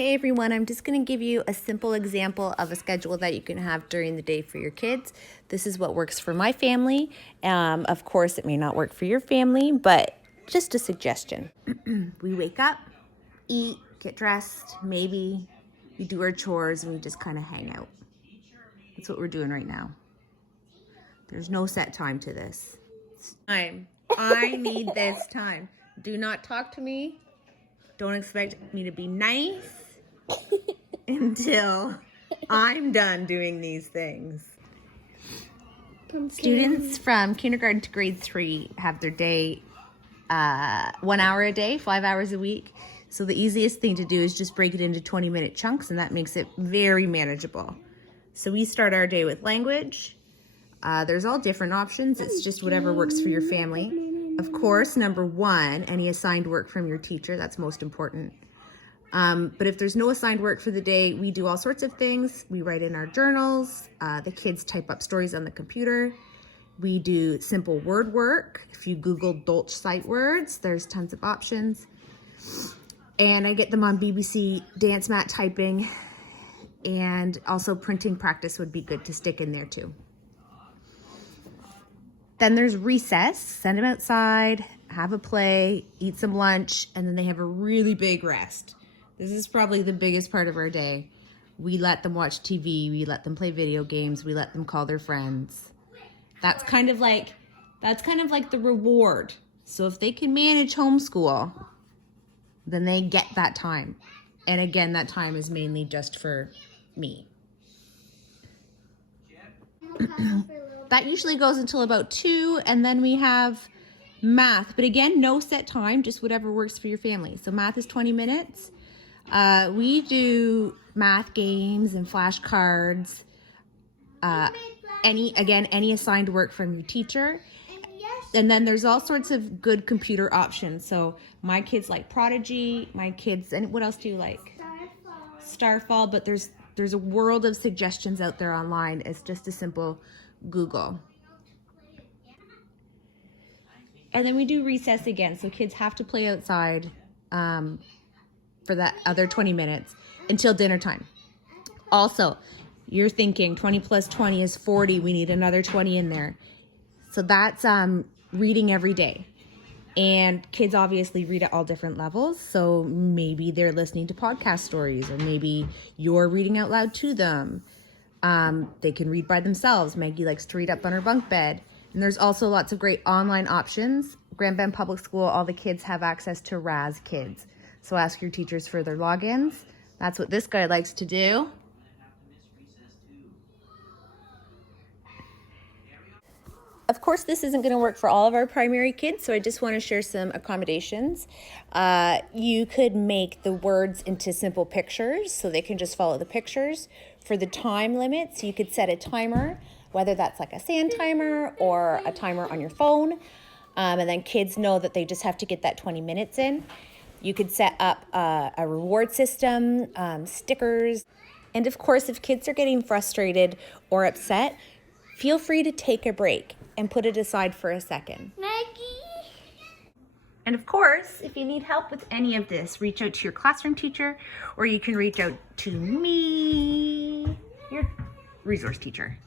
Hey everyone, I'm just going to give you a simple example of a schedule that you can have during the day for your kids. This is what works for my family. Of course, it may not work for your family, but just a suggestion. We wake up, eat, get dressed, maybe we do our chores and we just kind of hang out. That's what we're doing right now. There's no set time to this. I need this time. Do not talk to me. Don't expect me to be nice until I'm done doing these things. Students from kindergarten to grade 3 have their day 1 hour a day, 5 hours a week. So the easiest thing to do is just break it into 20-minute chunks, and that makes it very manageable. So we start our day with language. There's all different options. It's just whatever works for your family. Of course, number 1, any assigned work from your teacher. That's most important. But if there's no assigned work for the day, we do all sorts of things. We write in our journals. The kids type up stories on the computer. We do simple word work. If you Google Dolch sight words, there's tons of options. And I get them on BBC Dance Mat typing, and also printing practice would be good to stick in there too. Then there's recess. Send them outside, have a play, eat some lunch, and then they have a really big rest. This is probably the biggest part of our day. We let them watch TV, we let them play video games, we let them call their friends. That's kind of like the reward. So if they can manage homeschool, then they get that time. And again, that time is mainly just for me. That usually goes until about 2, and then we have math. But again, no set time, just whatever works for your family. So math is 20 minutes. We do math games and flashcards. Any assigned work from your teacher. And then there's all sorts of good computer options. So my kids like Prodigy, and what else do you like? Starfall, but there's a world of suggestions out there online. It's just a simple Google. And then we do recess again. So kids have to play outside for that other 20 minutes until dinner time. Also, you're thinking 20 plus 20 is 40. We need another 20 in there. So that's reading every day. And kids obviously read at all different levels. So maybe they're listening to podcast stories, or maybe you're reading out loud to them. They can read by themselves. Maggie likes to read up on her bunk bed. And there's also lots of great online options. Grand Bend Public School, all the kids have access to Raz Kids. So ask your teachers for their logins. That's what this guy likes to do. Of course, this isn't going to work for all of our primary kids, so I just want to share some accommodations. You could make the words into simple pictures, so they can just follow the pictures. For the time limits, you could set a timer, whether that's like a sand timer or a timer on your phone. And then kids know that they just have to get that 20 minutes in. You could set up a reward system, stickers. And of course, if kids are getting frustrated or upset, feel free to take a break and put it aside for a second. Maggie! And of course, if you need help with any of this, reach out to your classroom teacher, or you can reach out to me, your resource teacher.